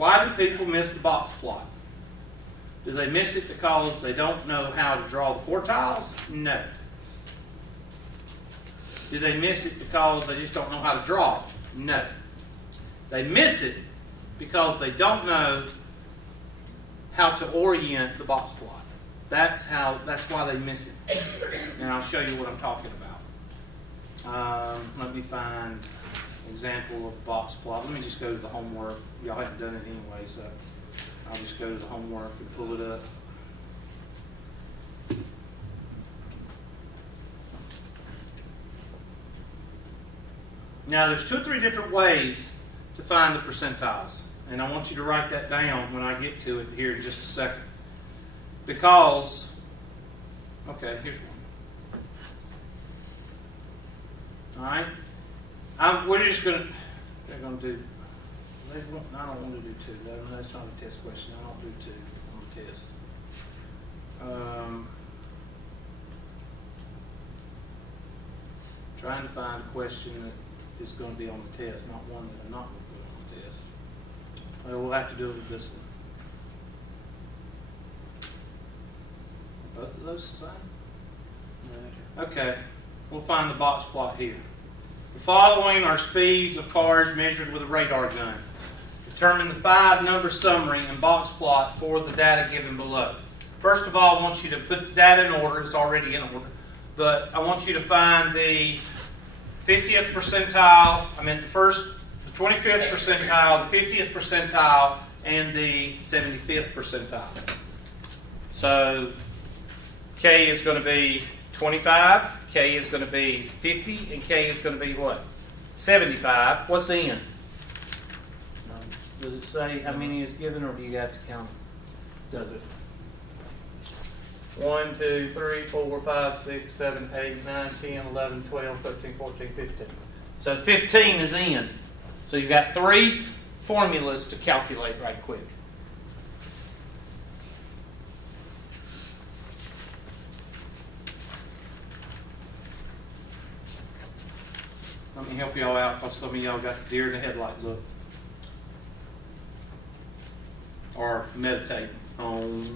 Why do people miss the box plot? Do they miss it because they don't know how to draw the quartiles? No. Do they miss it because they just don't know how to draw it? No. They miss it because they don't know how to orient the box plot. That's why they miss it. And I'll show you what I'm talking about. Let me find an example of box plot. Let me just go to the homework. Y'all haven't done it anyway, so I'll just go to the homework and pull it up. Now, there's 2 or 3 different ways to find the percentiles. And I want you to write that down when I get to it here in just a second. Because, okay, here's one. All right? We're just going to, they're going to do, I don't want to do 2. That's not a test question. I don't do 2 on the test. Trying to find a question that is going to be on the test, not one that I'm not going to put on the test. Well, we'll have to do it with this one. Both of those the same? Okay, we'll find the box plot here. The following are speeds of cars measured with a radar gun. Determine the 5-number summary and box plot for the data given below. First of all, I want you to put the data in order. It's already in order. But I want you to find the 50th percentile, the 25th percentile, the 50th percentile, and the 75th percentile. So K is going to be 25, K is going to be 50, and K is going to be what? 75. What's the N? Does it say how many is given, or do you have to count them? Does it? 1, 2, 3, 4, 5, 6, 7, 8, 9, 10, 11, 12, 13, 14, 15. So 15 is in. So you've got 3 formulas to calculate right quick. Let me help y'all out because some of y'all got the deer in the headlight look. Or meditate on.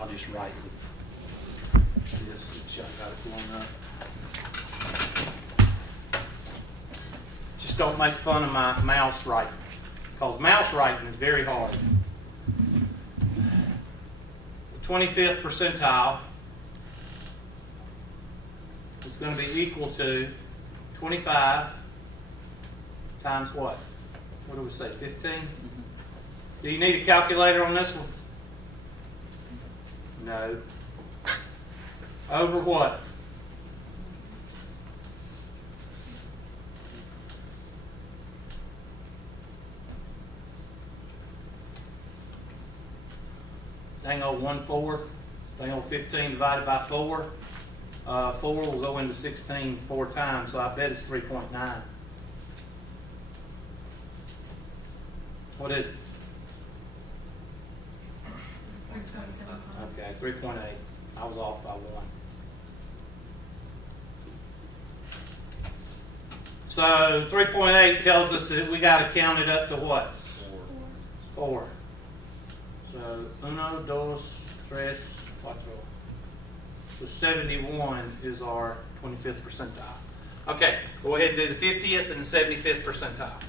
I'll just write this. I got it blown up. Just don't make fun of my mouse writing, because mouse writing is very hard. The 25th percentile is going to be equal to 25 times what? What do we say, 15? Mm-hmm. Do you need a calculator on this one? No. Over what? Dang old 1/4. Dang old 15 divided by 4. 4 will go into 16 4 times, so I bet it's 3.9. What is it? 3.75. Okay, 3.8. I was off by 1. So 3.8 tells us that we got to count it up to what? 4. So 1, 2, 3, 4. So 71 is our 25th percentile. Okay, go ahead and do the 50th and the 75th percentile.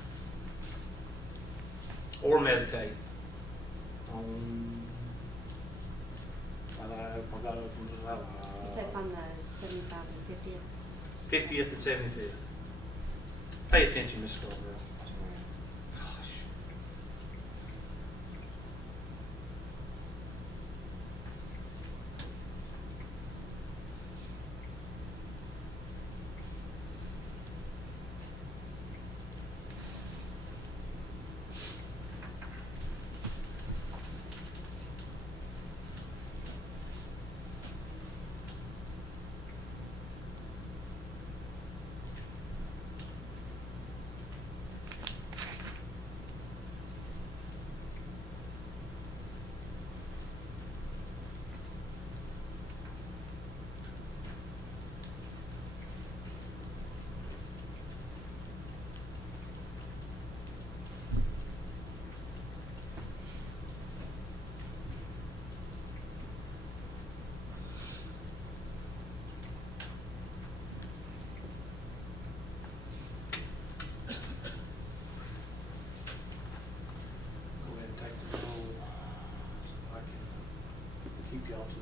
Or meditate. You said on the 75 and 50th? 50th and 75th. Pay attention, Miss Scoville. Gosh.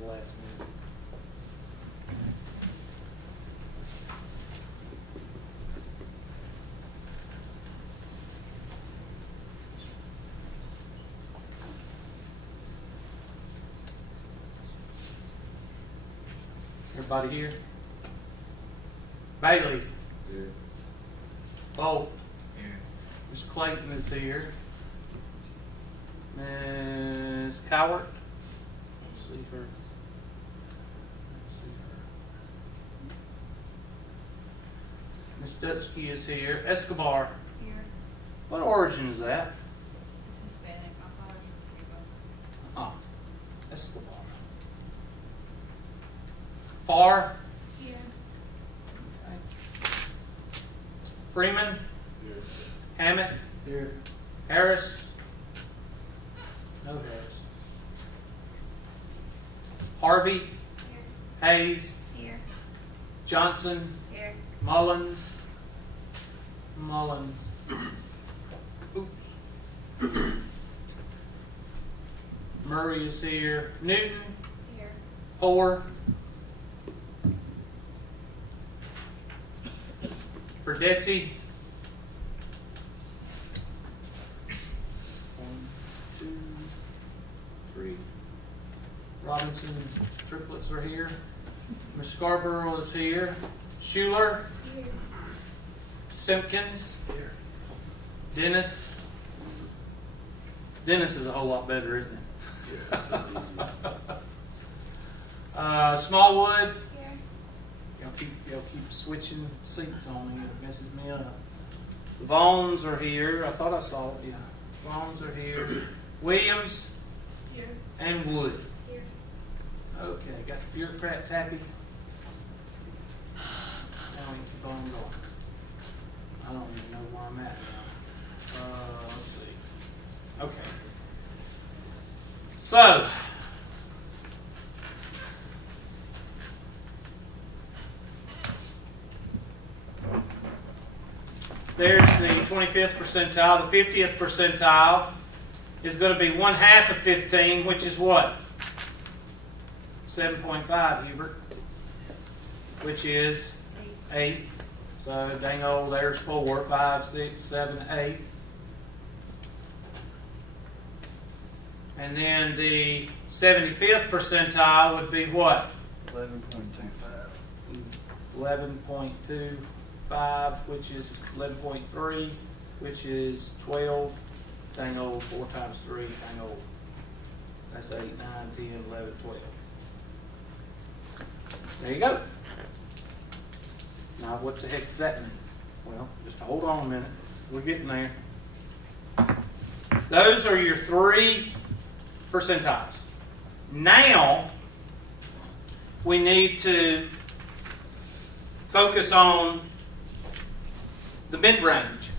the last minute. Everybody here? Bailey. Here. Bolt. Here. Ms. Clayton is here. Ms. Cowart. Let's see her. Ms. Dutchke is here. Escobar. Here. What origin is that? It's Hispanic. My father's from Cuba. Oh, Escobar. Farr. Here. Okay. Freeman. Here. Hammett. Here. Harris. No Harris. Harvey. Here. Hayes. Here. Johnson. Here. Mullins. Mullins. Oops. Murray is here. Newton. Here. Hoare. Verdesi. 1, 2, 3. Robinson triplets are here. Miss Scarborough is here. Schuler. Here. Simpkins. Here. Dennis. Dennis is a whole lot better, isn't it? Yeah. Smallwood. Here. Y'all keep switching seats on me. It messes me up. The Vaughns are here. I thought I saw it. Yeah. Vaughns are here. Williams Here. and Wood. Here. Okay, got the bureaucrats happy. Now we can keep on going. I don't even know where I'm at now. Let's see. Okay. So, there's the 25th percentile. The 50th percentile is going to be 1/2 of 15, which is what? 7.5, Hubert, which is 8. So dang old, there's 4, 5, 6, 7, 8. And then the 75th percentile would be what? 11.25. 11.25, which is 11.3, which is 12. Dang old, 4 times 3, dang old. That's 8, 9, 10, 11, 12. There you go. Now, what the heck does that mean? Well, just hold on a minute. We're getting there. Those are your 3 percentiles. Now, we need to focus on the mid-range.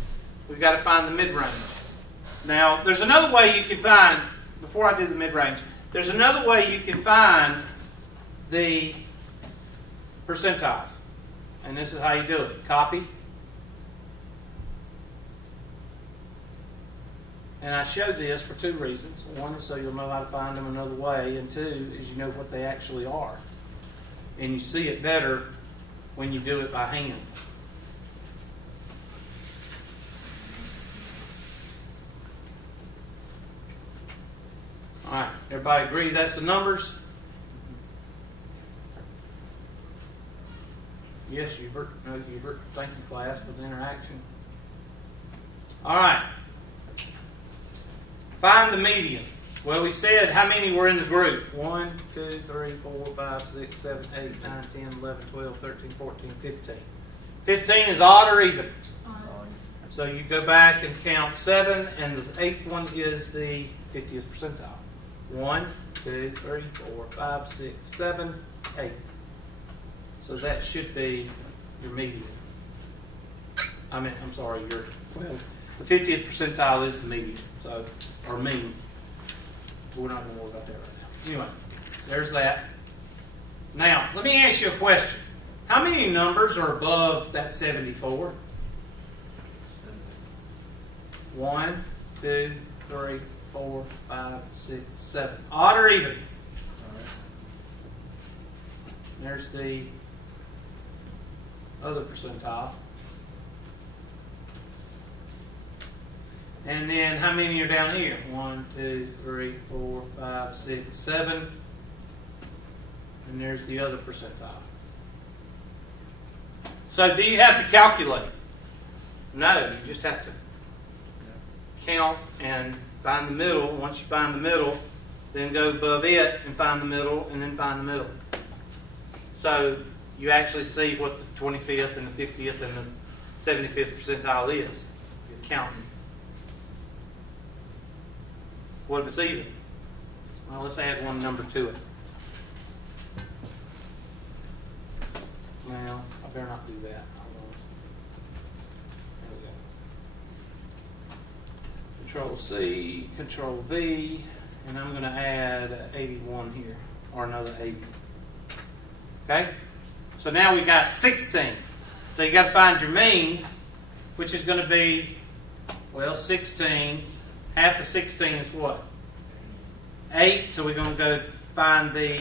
We've got to find the mid-range. Now, there's another way you can find, before I do the mid-range, there's another way you can find the percentiles. And this is how you do it. Copy. And I show this for 2 reasons. 1 is so you'll know how to find them another way, and 2 is you know what they actually are. And you see it better when you do it by hand. All right, everybody agree that's the numbers? Yes, Hubert. No, Hubert. Thank you, class, for the interaction. All right. Find the median. Well, we said how many were in the group? 1, 2, 3, 4, 5, 6, 7, 8, 9, 10, 11, 12, 13, 14, 15. 15 is odd or even. So you go back and count 7, and the 8th one is the 50th percentile. 1, 2, 3, 4, 5, 6, 7, 8. So that should be your median. I'm sorry, the 50th percentile is the median, so, or mean. But we're not going to worry about that right now. Anyway, there's that. Now, let me ask you a question. How many numbers are above that 74? 1, 2, 3, 4, 5, 6, 7. Odd or even? There's the other percentile. And then how many are down here? 1, 2, 3, 4, 5, 6, 7. And there's the other percentile. So do you have to calculate? No, you just have to count and find the middle. Once you find the middle, then go above it and find the middle, and then find the middle. So you actually see what the 25th and the 50th and the 75th percentile is. You're counting. What if it's even? Well, let's add one number to it. Well, I better not do that. Hold on. There we go. Control C, Control V, and I'm going to add 81 here, or another 80. Okay? So now we got 16. So you got to find your mean, which is going to be, well, 16. Half of 16 is what? 8. So we're going to go find the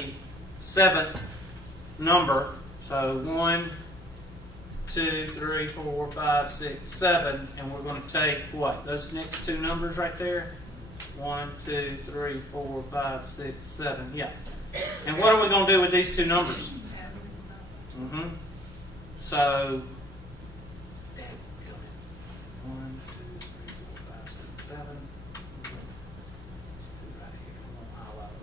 7th number. So 1, 2, 3, 4, 5, 6, 7. And we're going to take what? Those next two numbers right there? 1, 2, 3, 4, 5, 6, 7. Yeah. And what are we going to do with these two numbers? Mm-hmm. So, 1, 2, 3, 4, 5, 6, 7. These two right here. I'm going to highlight them.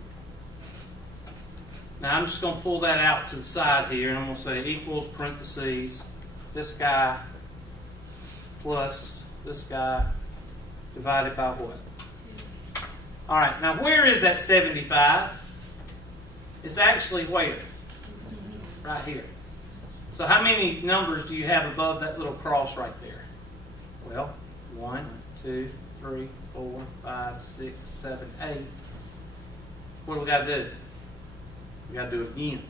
Now I'm just going to pull that out to the side here, and I'm going to say equals parentheses this guy plus this guy divided by what? 2. All right. Now where is that 75? It's actually where? Right here. So how many numbers do you have above that little cross right there? Well, 1, 2, 3, 4, 5, 6, 7, 8. What do we got to do? We got to do it again.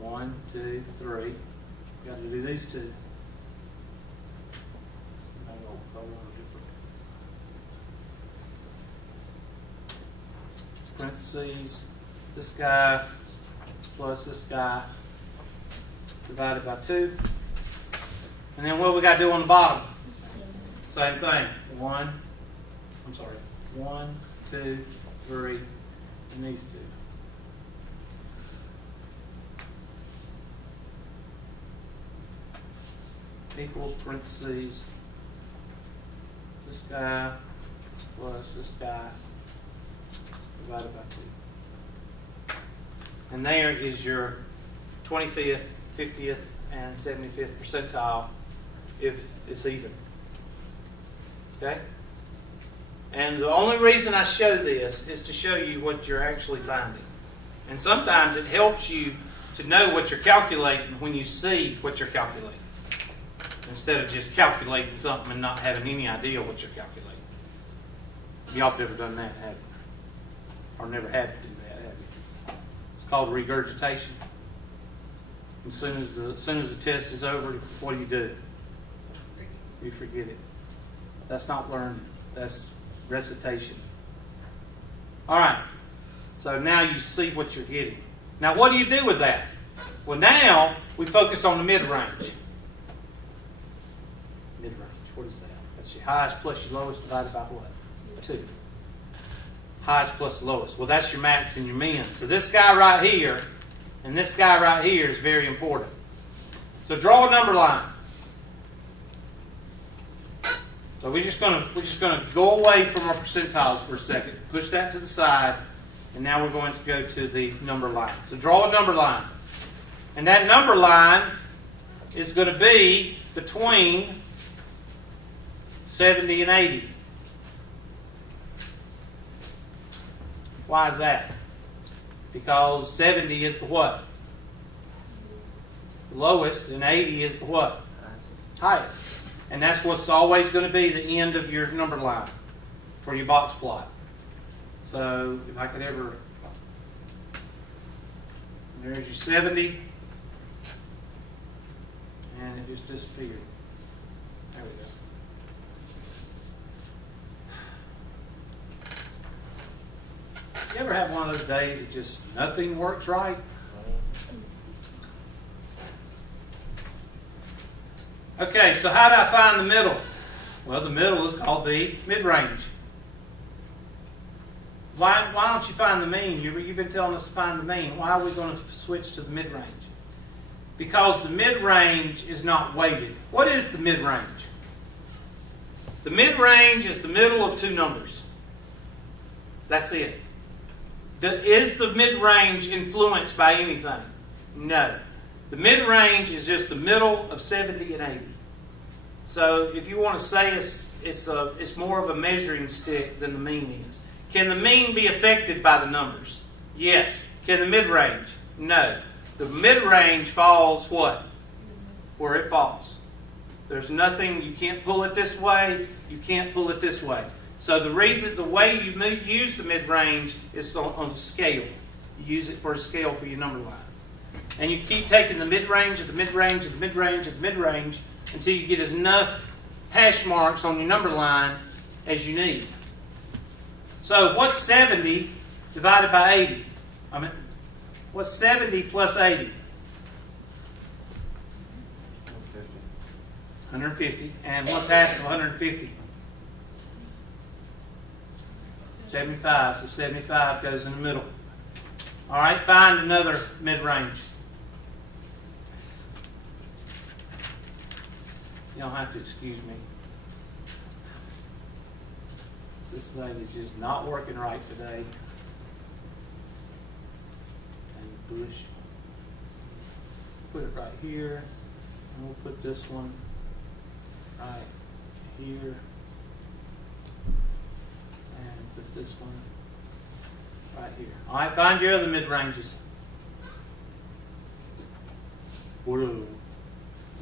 1, 2, 3. We got to do these two. Parentheses, this guy plus this guy divided by 2. And then what we got to do on the bottom? Same thing. 1, 2, 3, and these two. Equals parentheses this guy plus this guy divided by 2. And there is your 25th, 50th, and 75th percentile if it's even. Okay? And the only reason I show this is to show you what you're actually finding. And sometimes it helps you to know what you're calculating when you see what you're calculating, instead of just calculating something and not having any idea what you're calculating. Y'all have never done that, have you? Or never had to do that, have you? It's called regurgitation. As soon as the test is over, what do? You forget it. That's not learning. That's recitation. All right. So now you see what you're getting. Now what do you do with that? Well, now we focus on the mid-range. Mid-range. What is that? That's your highest plus your lowest divided by what? 2. Highest plus lowest. Well, that's your max and your min. So this guy right here and this guy right here is very important. So draw a number line. So we're just gonna go away from our percentiles for a second. Push that to the side, and now we're going to go to the number line. So draw a number line. And that number line is going to be between 70 and 80. Why is that? Because 70 is the what? The lowest, and 80 is the what? Highest. And that's what's always going to be the end of your number line for your box plot. So if I could ever... There's your 70. And it just disappeared. There we go. You ever have one of those days that just nothing works right? Okay, so how do I find the middle? Well, the middle is called the mid-range. Why don't you find the mean? You've been telling us to find the mean. Why are we going to switch to the mid-range? Because the mid-range is not weighted. What is the mid-range? The mid-range is the middle of two numbers. That's it. Is the mid-range influenced by anything? No. The mid-range is just the middle of 70 and 80. So if you want to say it's more of a measuring stick than the mean is. Can the mean be affected by the numbers? Yes. Can the mid-range? No. The mid-range falls what? Where it falls. There's nothing, you can't pull it this way, you can't pull it this way. So the way you use the mid-range is on the scale. You use it for a scale for your number line. And you keep taking the mid-range of the mid-range of the mid-range of the mid-range until you get enough hash marks on your number line as you need. So what's 70 divided by 80? What's 70 plus 80? 150. And what's half of 150? 75. So 75 goes in the middle. All right, find another mid-range. You don't have to excuse me. This thing is just not working right today. And bush. Put it right here. And we'll put this one right here. And put this one right here. All right, find your other mid-ranges. Whoa.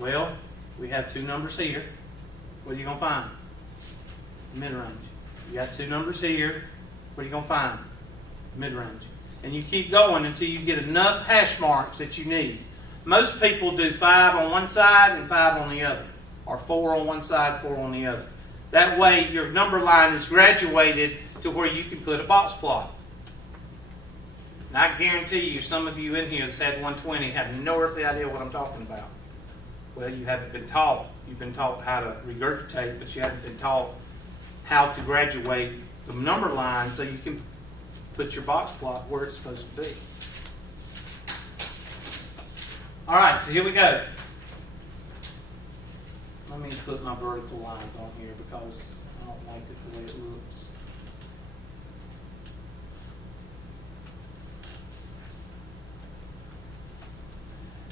Well, we have two numbers here. What are you going to find? Mid-range. You got two numbers here. What are you going to find? Mid-range. And you keep going until you get enough hash marks that you need. Most people do 5 on one side and 5 on the other. Or 4 on one side, 4 on the other. That way your number line is graduated to where you can put a box plot. And I guarantee you, some of you in here that's had 120 have no earthly idea what I'm talking about. Well, you haven't been taught. You've been taught how to regurgitate, but you haven't been taught how to graduate the number line so you can put your box plot where it's supposed to be. All right, so here we go. Let me put my vertical lines on here because I don't like it the way it looks.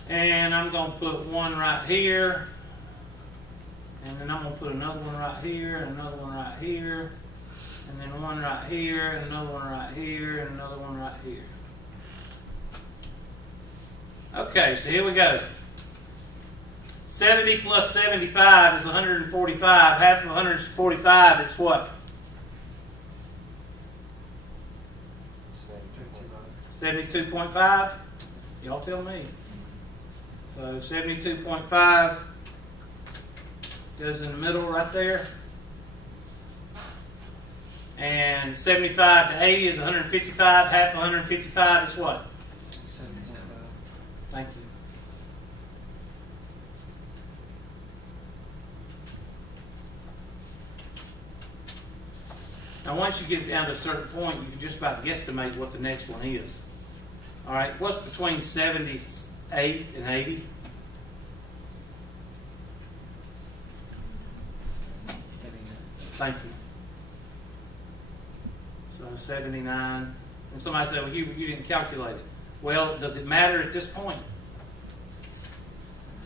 And I'm going to put one right here. And then I'm going to put another one right here, and another one right here, and then one right here, and another one right here, and another one right here. Okay, so here we go. 70 plus 75 is 145. Half of 145 is what? 72.5? Y'all tell me. So 72.5 goes in the middle right there. And 75 to 80 is 155. Half of 155 is what? 75. Thank you. Now once you get it down to a certain point, you can just about guesstimate what the next one is. All right, what's between 78 and 80? Thank you. So 79. And somebody said, well, you didn't calculate it. Well, does it matter at this point?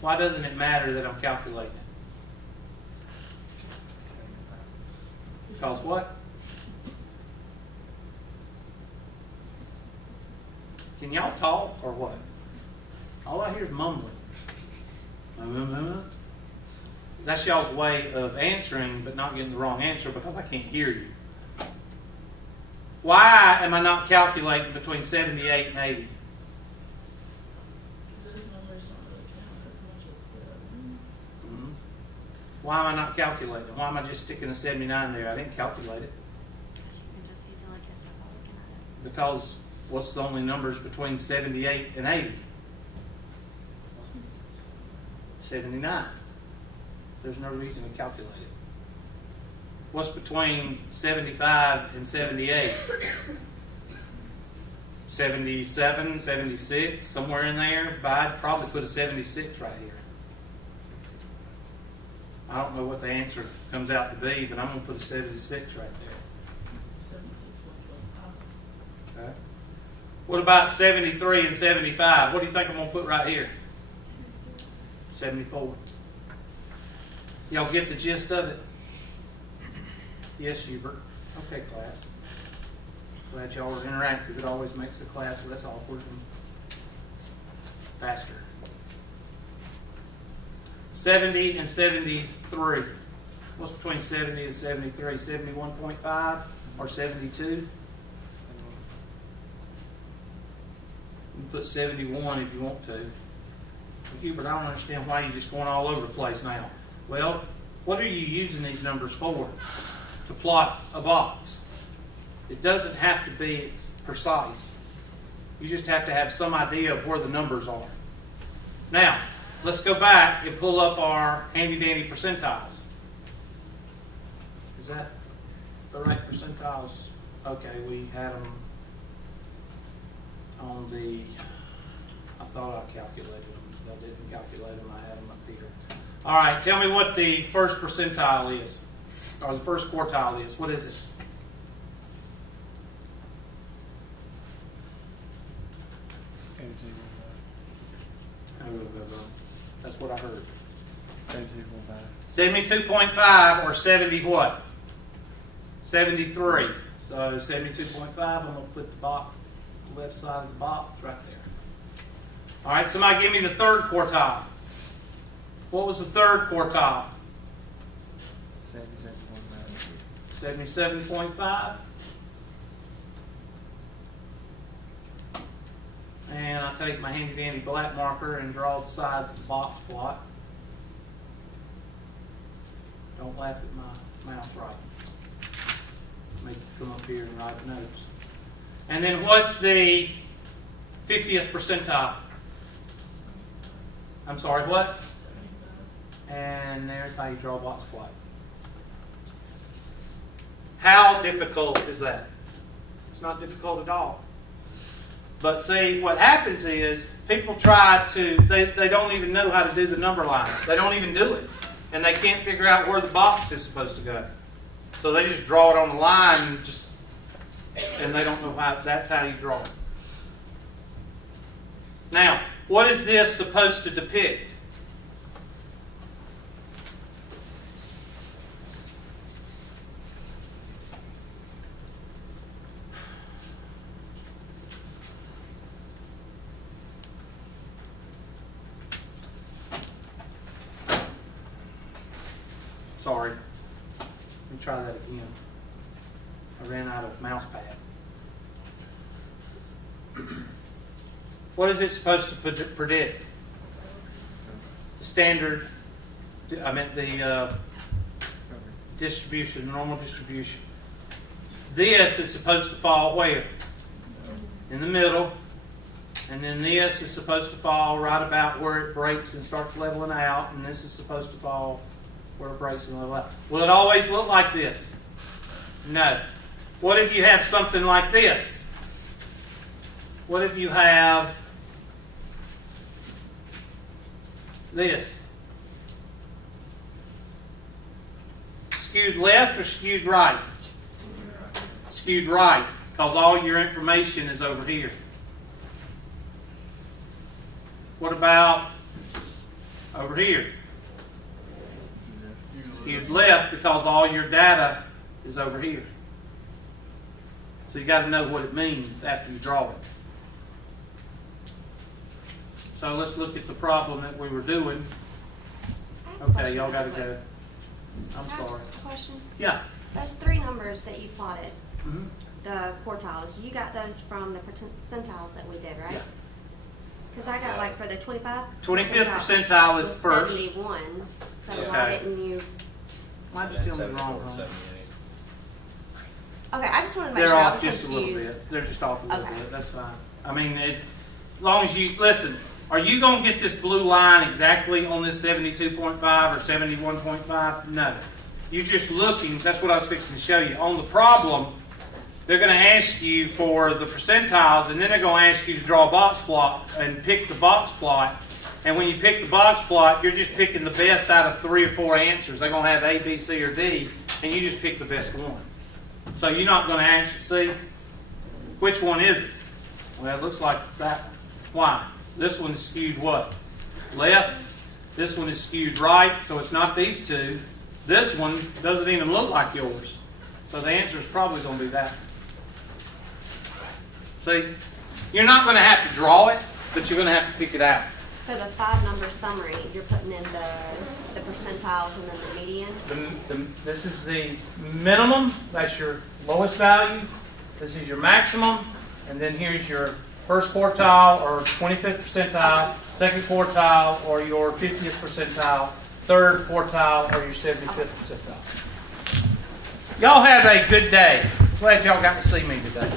Why doesn't it matter that I'm calculating it? Because what? Can y'all talk or what? All I hear is mumbling. That's y'all's way of answering but not getting the wrong answer because I can't hear you. Why am I not calculating between 78 and 80? Those numbers don't really count as much as the... Mm-hmm. Why am I not calculating? Why am I just sticking a 79 there? I didn't calculate it. Because what's the only numbers between 78 and 80? 79. There's no reason to calculate it. What's between 75 and 78? 77, 76, somewhere in there. But I'd probably put a 76 right here. I don't know what the answer comes out to be, but I'm going to put a 76 right there. 76.5. Okay. What about 73 and 75? What do you think I'm going to put right here? 74. Y'all get the gist of it? Yes, Hubert. Okay, class. Glad y'all are interactive. It always makes the class less awkward and faster. 70 and 73. What's between 70 and 73? 71.5 or 72? You can put 71 if you want to. But Hubert, I don't understand why you're just going all over the place now. Well, what are you using these numbers for? To plot a box. It doesn't have to be precise. You just have to have some idea of where the numbers are. Now, let's go back and pull up our handy-dandy percentiles. Is that the right percentiles? Okay, we had them on the... I thought I calculated them. I didn't calculate them. I had them up here. All right, tell me what the first percentile is. Or the first quartile is. What is it? That's what I heard. 72.5 or 70 what? 73. So 72.5, I'm going to put the box, the left side of the box right there. All right, somebody give me the third quartile. What was the third quartile? 77.5. And I take my handy dandy black marker and draw the sides of the box plot. Don't laugh at my mouth right. Make you come up here and write notes. And then what's the 50th percentile? I'm sorry, what? 75. And there's how you draw a box plot. How difficult is that? It's not difficult at all. But see, what happens is people try to, they don't even know how to do the number line. They don't even do it. And they can't figure out where the box is supposed to go. So they just draw it on the line and they don't know how, that's how you draw it. Now, what is this supposed to depict? Sorry. Let me try that again. I ran out of mouse pad. What is it supposed to predict? The standard, I meant the distribution, normal distribution. This is supposed to fall where? In the middle. And then this is supposed to fall right about where it breaks and starts leveling out. And this is supposed to fall where it breaks and level out. Will it always look like this? No. What if you have something like this? What if you have this? Skewed left or skewed right? Skewed right, because all your information is over here. What about over here? Skewed left, because all your data is over here. So you got to know what it means after you draw it. So let's look at the problem that we were doing. Okay, y'all got to go. I'm Can I ask sorry. a question? Yeah. Those three numbers that you plotted, Mm-hmm. the quartiles, you got those from the percentiles that we did, right? Because I got like for the 25th 25th percentile is was first. 71. So Yeah. why Okay. didn't you? Why'd you tell me wrong, huh? 78. Okay, I just wanted to make They're sure I off was just a little confused. bit. They're just off a little Okay. bit. That's fine. I mean, as long as you listen, Are you going to get this blue line exactly on this 72.5 or 71.5? No. You're just looking, that's what I was fixing to show you. On the problem, they're going to ask you for the percentiles, and then they're going to ask you to draw a box plot and pick the box plot. And when you pick the box plot, you're just picking the best out of 3 or 4 answers. They're going to have A, B, C, or D, and you just pick the best one. So you're not going to actually see which one is it. Well, it looks like it's that one. Why? This one's skewed what? Left. This one is skewed right, so it's not these two. This one doesn't even look like yours. So the answer is probably going to be that. See? You're not going to have to draw it, but you're going to have to pick it out. So the 5-number summary, you're putting in the percentiles and then the median? This is the minimum. That's your lowest value. This is your maximum. And then here's your first quartile or 25th percentile, second quartile or your 50th percentile, third quartile or your 75th percentile. Y'all have a good day. Glad y'all got to see me today.